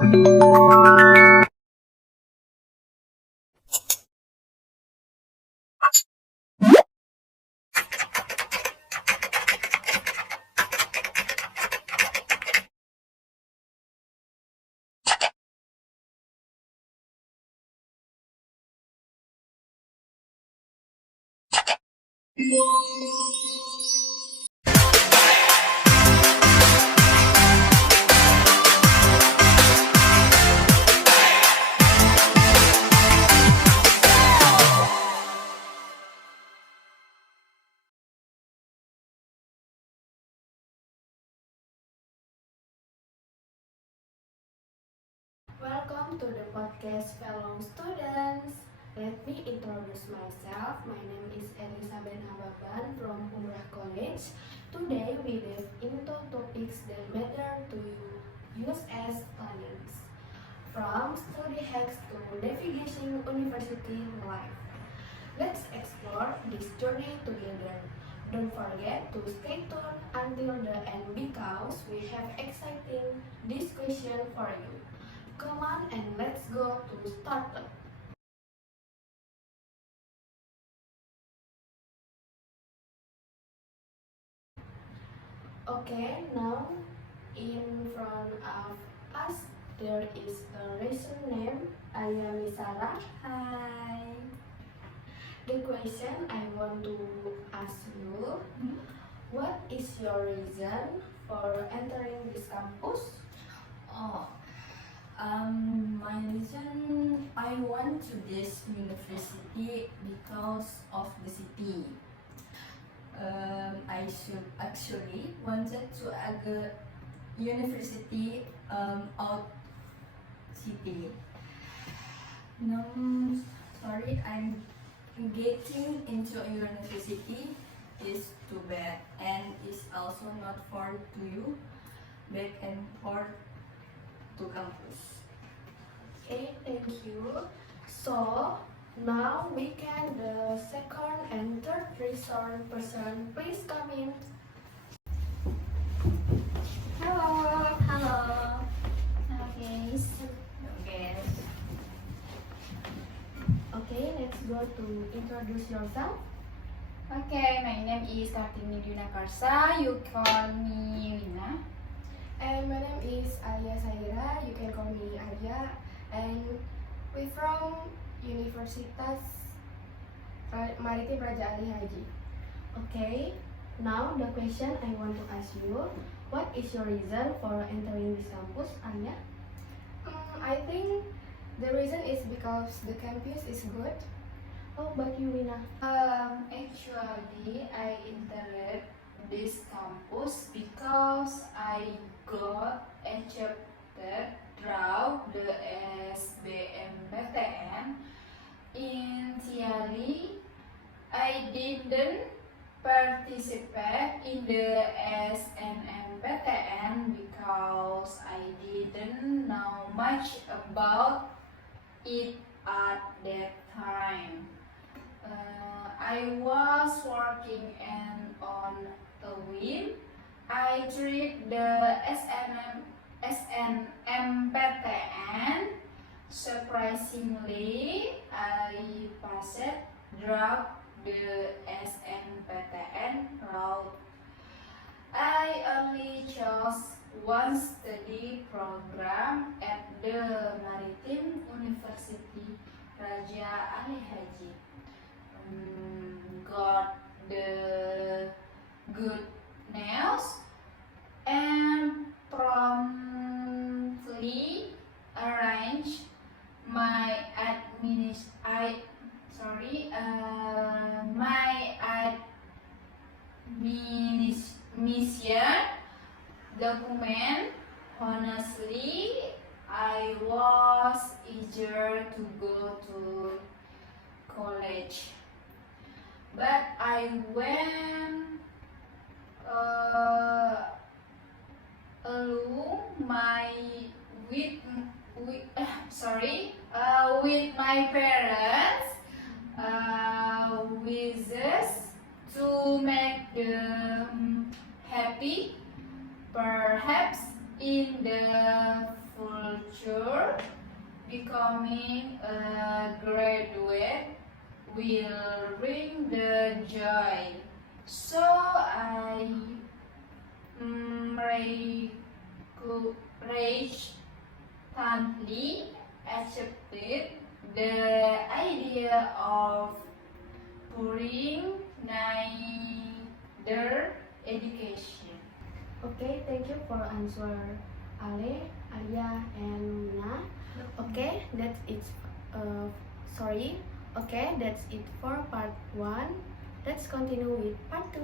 Welcome to the podcast fellow students. Let me introduce myself. My name is Elisabet Nababan from Umrah College. Today we dive into topics that matter to you as students, from study hacks to navigating university life. Let's explore this journey together. Don't forget to stay tuned until the end because we have exciting discussion for you. Come on and let's go to start. Okay, now in front of us there is a racer named Aleeya Mysara. Hi. The question I want to ask you, what is your reason for entering this campus? My reason I went to this university because of the city. I should actually wanted to a university out city. No, sorry, I'm getting into a university is too bad and is also not far to you, back and forth to campus. Okay, thank you. So now we can the second and third resource person. Please come in. Hello. Hello guys. Okay, let's go to introduce yourself. Okay, my name is Kartini Dwina Karsa. You call me Dwina. And my name is Sahirah. You can call me Aisyah. And we from Universitas Maritim Haji. Okay, now the question I want to ask you, what is your reason for entering this campus, Anya? I think the reason is because the campus is good. Oh, but you, Wina? Actually, I entered this campus because I got accepted through the SBMPTN. Initially, I didn't participate in the SNMPTN because I didn't know much about it at that time. I was working on a whim. I tried the SNMPTN. Surprisingly, I passed through the SNMPTN route. I only chose one study program at the Maritim University Haji. Got the good news and promptly arranged my admission document. Honestly, I was eager to go to college, but I went along with my parents wishes to make them happy. Perhaps in the future, becoming a graduate will bring the joy. So I reluctantly accepted the idea of pursuing neither education. Okay, thank you for answer Aliyyah, and Dwina. Okay, that's it. Sorry. Okay, that's it for part 1. Let's continue with part 2.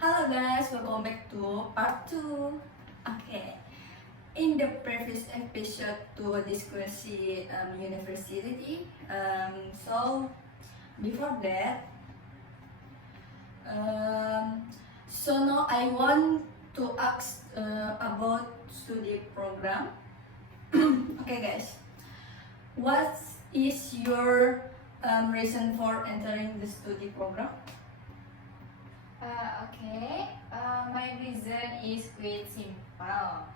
Hello guys, welcome back to part 2. Okay, in the previous episode to discuss university. So before that, so now I want to ask about study program. Okay guys, what is your reason for entering the study program? My reason is quite simple.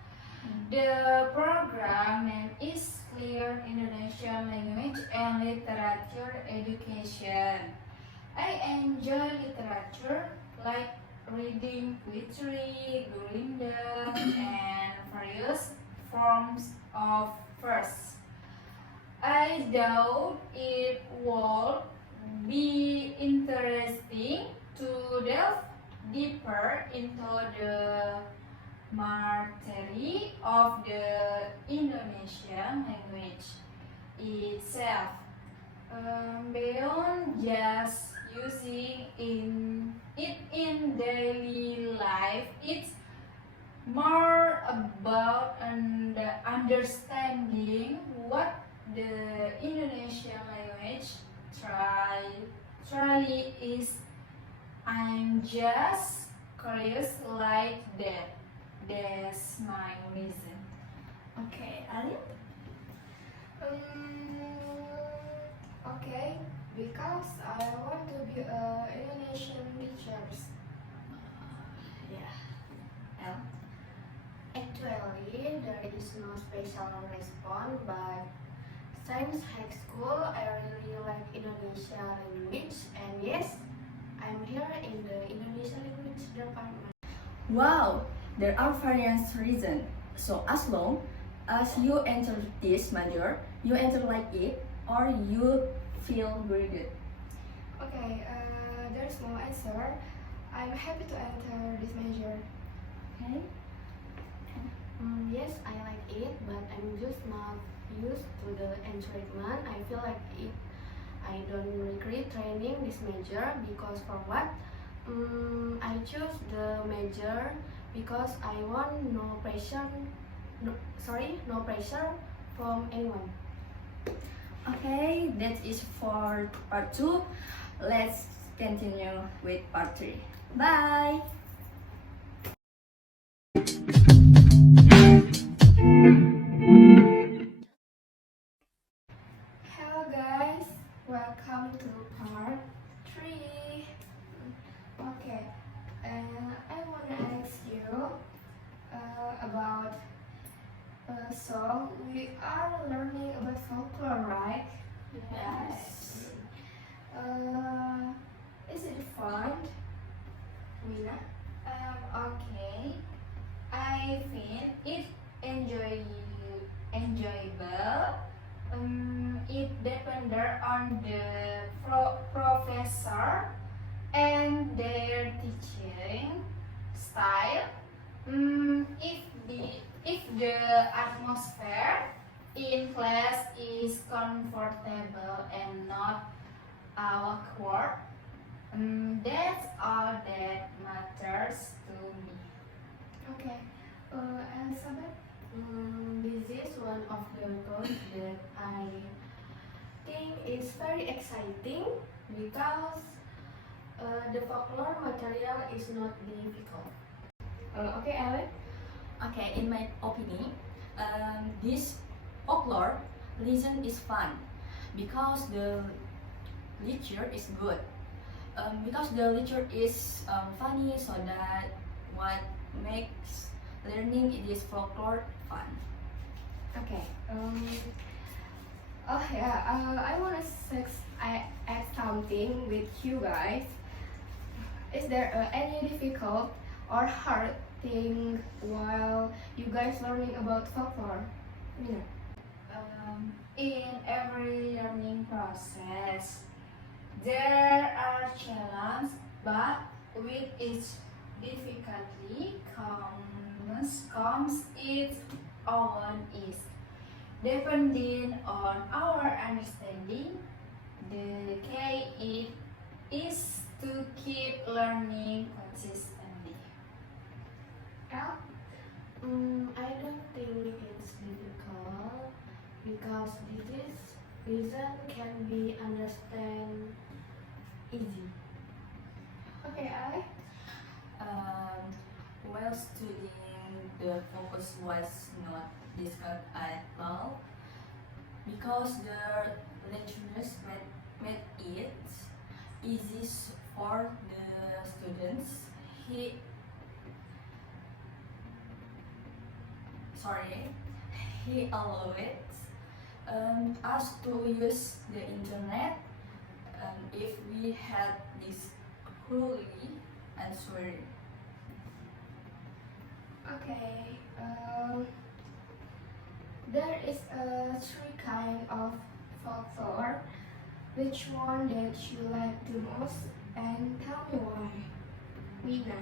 The program name is Clear Indonesian Language and Literature Education. I enjoy literature like reading poetry, Gurindam, and various forms of verse. I doubt it would be interesting to delve deeper into the mastery of the Indonesian language itself. Beyond just using it in daily life, it's more about understanding what the Indonesian language truly is. I'm just curious like that. That's my reason. Okay, Ali? Okay, because I want to be a Indonesian teacher. Yeah. El? Actually, there is no special response, but since high school, I really like Indonesia language, and yes, I'm here in the Indonesia language department. Wow, there are various reasons. So as long as you enter this major, you enter like it, or you feel very good. Okay, there's no answer. I'm happy to enter this major. Okay. Yes, I like it, but I'm just not used to the entertainment. I feel like it. I don't regret training this major because for what? I choose the major because I want no pressure. No pressure from anyone. Okay, that is for part 2. Let's continue with part 3. Bye! Hello guys, welcome to part 3. Okay, and I want to ask you about so we are learning about folklore, right? Yes. Is it fun? Dwina? Okay. I find it enjoyable. It depends on the professor and their teaching style. If the atmosphere in class is comfortable and not awkward, that's all that matters to me. Okay, Elisabet? This is one of the goals that I think is very exciting because the folklore material is not difficult. Okay, Ellen? Okay, in my opinion, this folklore lesson is fun because the lecture is good. because the lecture is funny, so that what makes learning this folklore fun. Okay. Oh yeah. I wanna add something with you guys. Is there any difficult or hard thing while you guys learning about folklore? Dwina. In every learning process, there are challenges, but with each difficulty comes its own ease. Depending on our understanding, the key is to keep learning consistently. I don't think it's difficult because this reason can be understand easy. Okay, I. While studying, the focus was not discussed at all because the lecturers made it easy for the students. He allowed us to use the internet if we had this cruelly answered. Okay. There is three kind of folklore. Which one that you like the most, and tell me why? Dwina.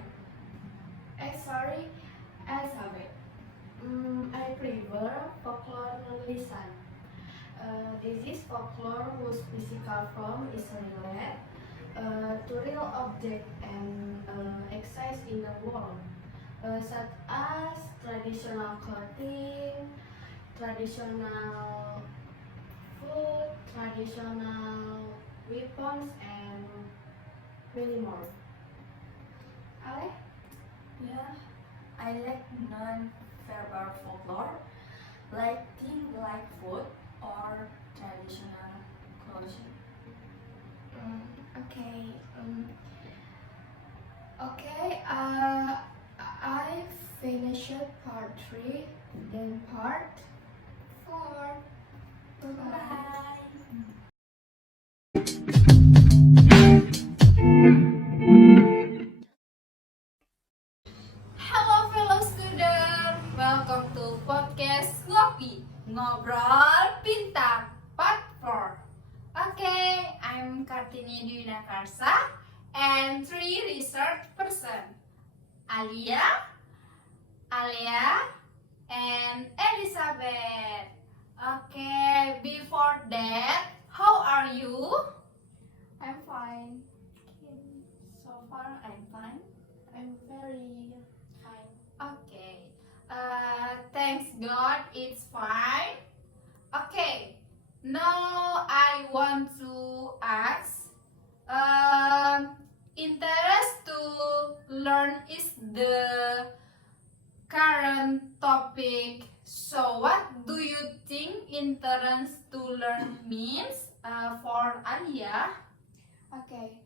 Sorry, Elisabet. I prefer folklore nulisan. This is folklore whose physical form is related to real object and exist in the world, such as traditional clothing, traditional food, traditional weapons, and many more. Ale? Yeah, I like non-verbal folklore, like things like food or traditional clothing. Okay. Okay. I finished part 3, then part 4. Bye. Hello fellow student, welcome to podcast Ngobrol Pintar Part 4. Okay, I'm Kartini Dwina Karsa and 3 research person, Aliyyah, Aleeya, and Elisabet. Okay, before that, how are you? I'm fine. So far, I'm fine. I'm very fine. Okay. Thanks God, it's fine. Okay. Now I want to ask. Interest to learn is the current topic. So, what do you think interest to learn means for Aliyyah? Okay.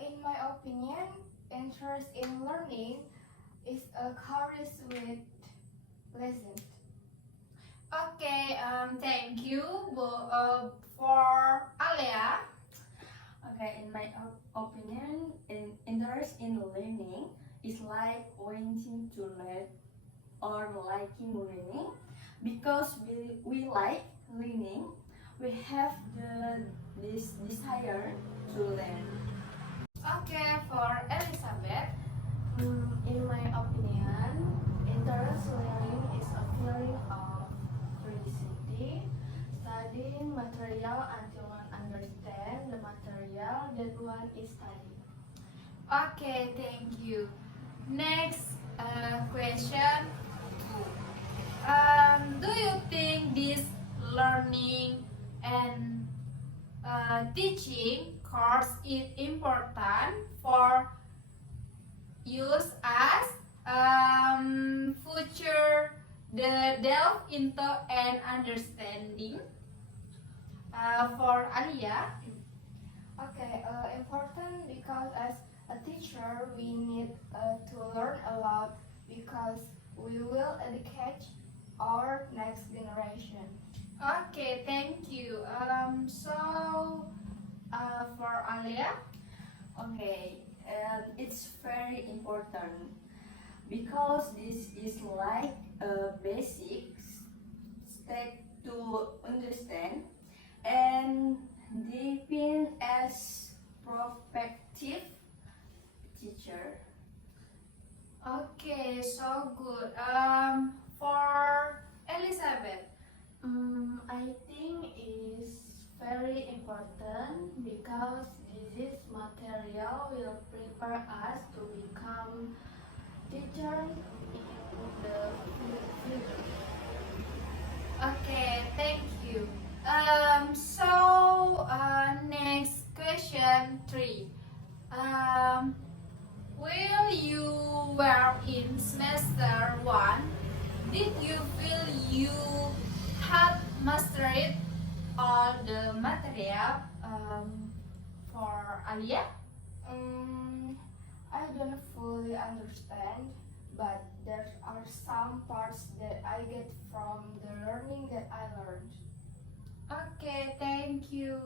In my opinion, interest in learning is a course with lessons. Okay. Thank you for Aliyyah. Okay, in my opinion, interest in learning is like wanting to learn or liking learning because we like learning. We have this desire to learn. Okay, for Elisabet. In my opinion, interest learning is a feeling of curiosity, studying material until one understands the material that one is studying. Okay, thank you. Next question. Do you think this learning and teaching course is important for use as future the delve into an understanding for Aliyyah? Okay. Okay, important because as a teacher we need to learn a lot because we will educate our next generation. Okay, thank you. For Aleeya, Okay, and it's very important because this is like a basic step to understand and deepen as prospective teacher. okay, so good. For Elisabet, I think is very important because this material will prepare us to become teachers in the future. okay, thank you. Next question 3. Um, will you were in semester 1? Did you feel you had mastered all the material for Aliyyah? I don't fully understand, but there are some parts that I get from the learning that I learned. Okay, thank you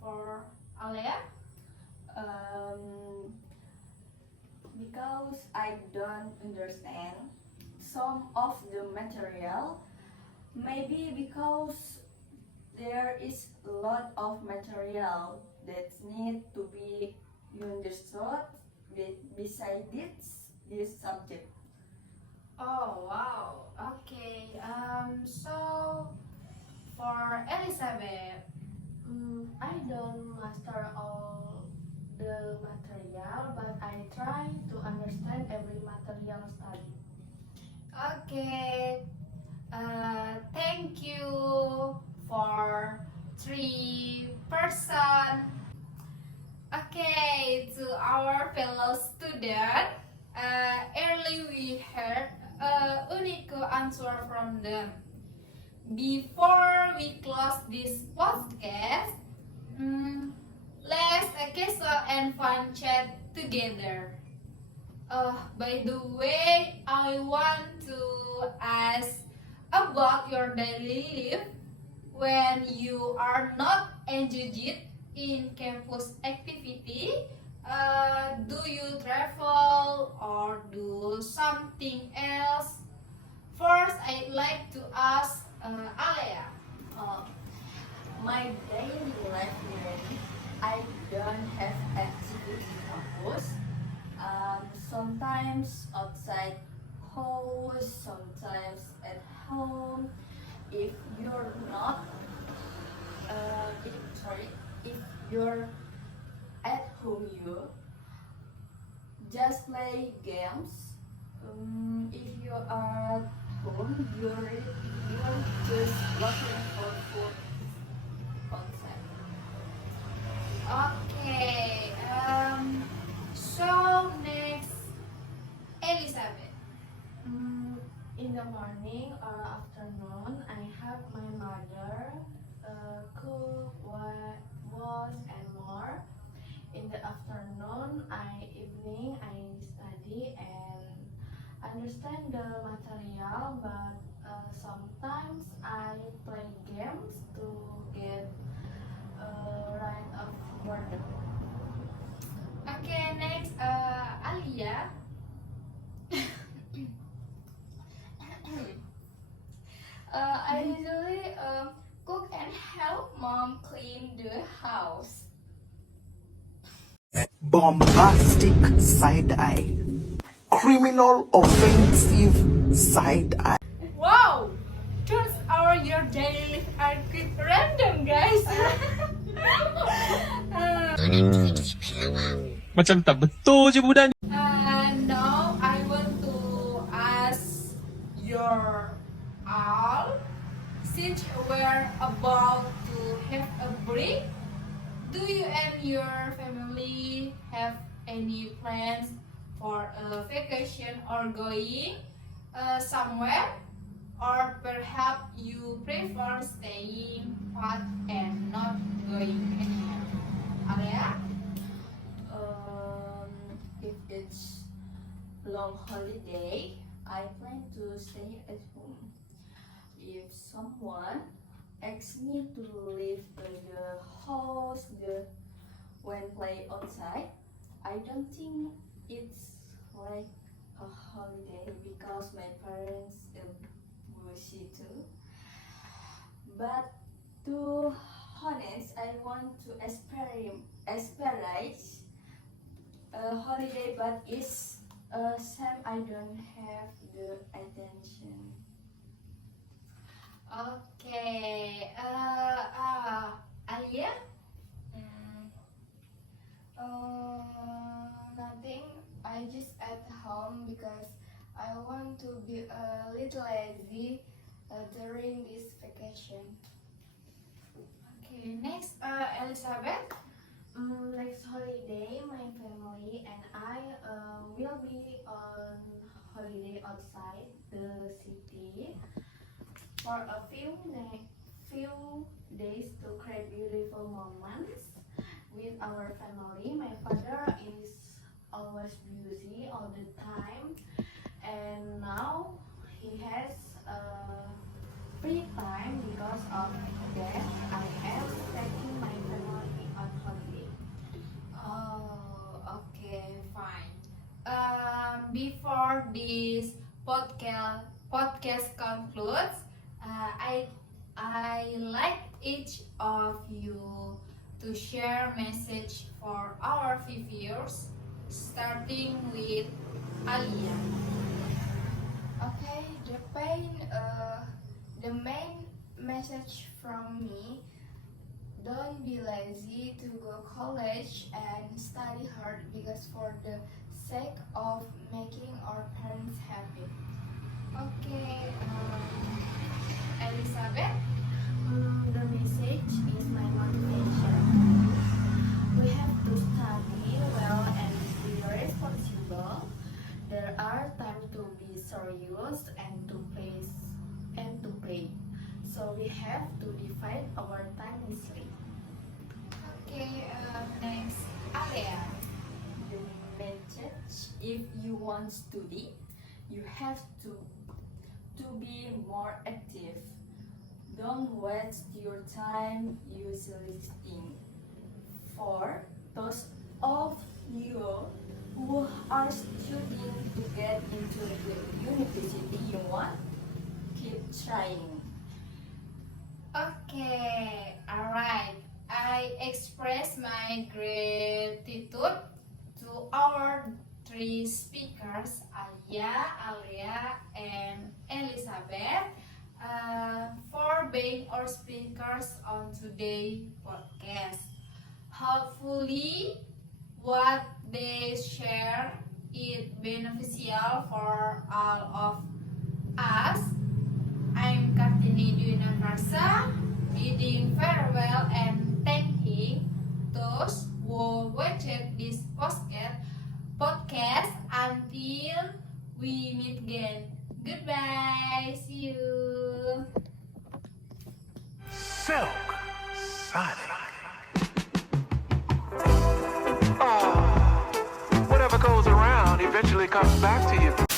for Aliyyah. Um, because I don't understand some of the material, maybe because there is a lot of material that need to be understood beside this subject. Oh wow. Okay. For Elisabeth, I don't master all the material, but I try to understand every material study. okay. Thank you for 3 person. Okay, to our fellow student, early we heard a unique answer from them. Before we close this podcast, let's casual and fun chat together. By the way, I want to ask about your daily life when you are not engaged in campus activity. Do you travel or do something else? First, I'd like to ask Aleeya. Uh, my daily life learning, I don't have activity in campus. Sometimes outside house, sometimes at home. If you're not, if you're at home, you just play games. If you are at home, you're just looking for food outside. Okay. Next, Elisabet. In the morning or afternoon, I help my mother cook, wash, and more. In the afternoon, evening, I study and understand the material, but sometimes I play games to get rid of boredom. Okay, next, Aliyyah. I usually cook and help mom clean the house. Bombastic side eye, criminal offensive side eye. Wow! Turns out your daily life are quite random, guys. Macam tak betul je budak ni. Now I want to ask your all, since we're about to have a break, do you and your family have any plans for a vacation or going somewhere? Or perhaps you prefer staying put and not going anywhere? Aleeya? If it's long holiday, I plan to stay at home. If someone asks me to leave the house when play outside, I don't think it's like a holiday because my parents busy too. But to honest, I want to experience a holiday, but it's Sam, I don't have the attention. Okay. Aliyyah? Nothing. I just at home because I want to be a little lazy during this vacation. Okay. Next, Elisabet. Next holiday, my family and I will be on holiday outside the city for a few days to create beautiful moments with our family. My father is always busy all the time, and now he has free time. Because of that, I am taking my family on holiday. Oh, okay, fine. Before this podcast concludes, I like each of you to share message for our viewers, starting with Aliyyah. Okay, the main message from me: don't be lazy to go college and study hard because for the sake of making our parents happy. Okay, Elisabet. The message is my motivation. We have to study well and be responsible. There are times to be serious and to play. So we have to divide our time wisely. Okay, next, Aleeya. The message: if you want to study, you have to be more active. Don't waste your time uselessly. For those of you who are studying to get into the university you want, keep trying. Okay, alright. I express my gratitude to our three speakers, Aisyah, Aleeya, and Elisabet, for being our speakers on today's podcast. Hopefully, what they share is beneficial for all of us. I'm Kartini Dwina Karsa, bidding farewell and thanking those who watched this podcast until we meet again. Goodbye. See you. Silk Sonic. Whatever goes around eventually comes back to you.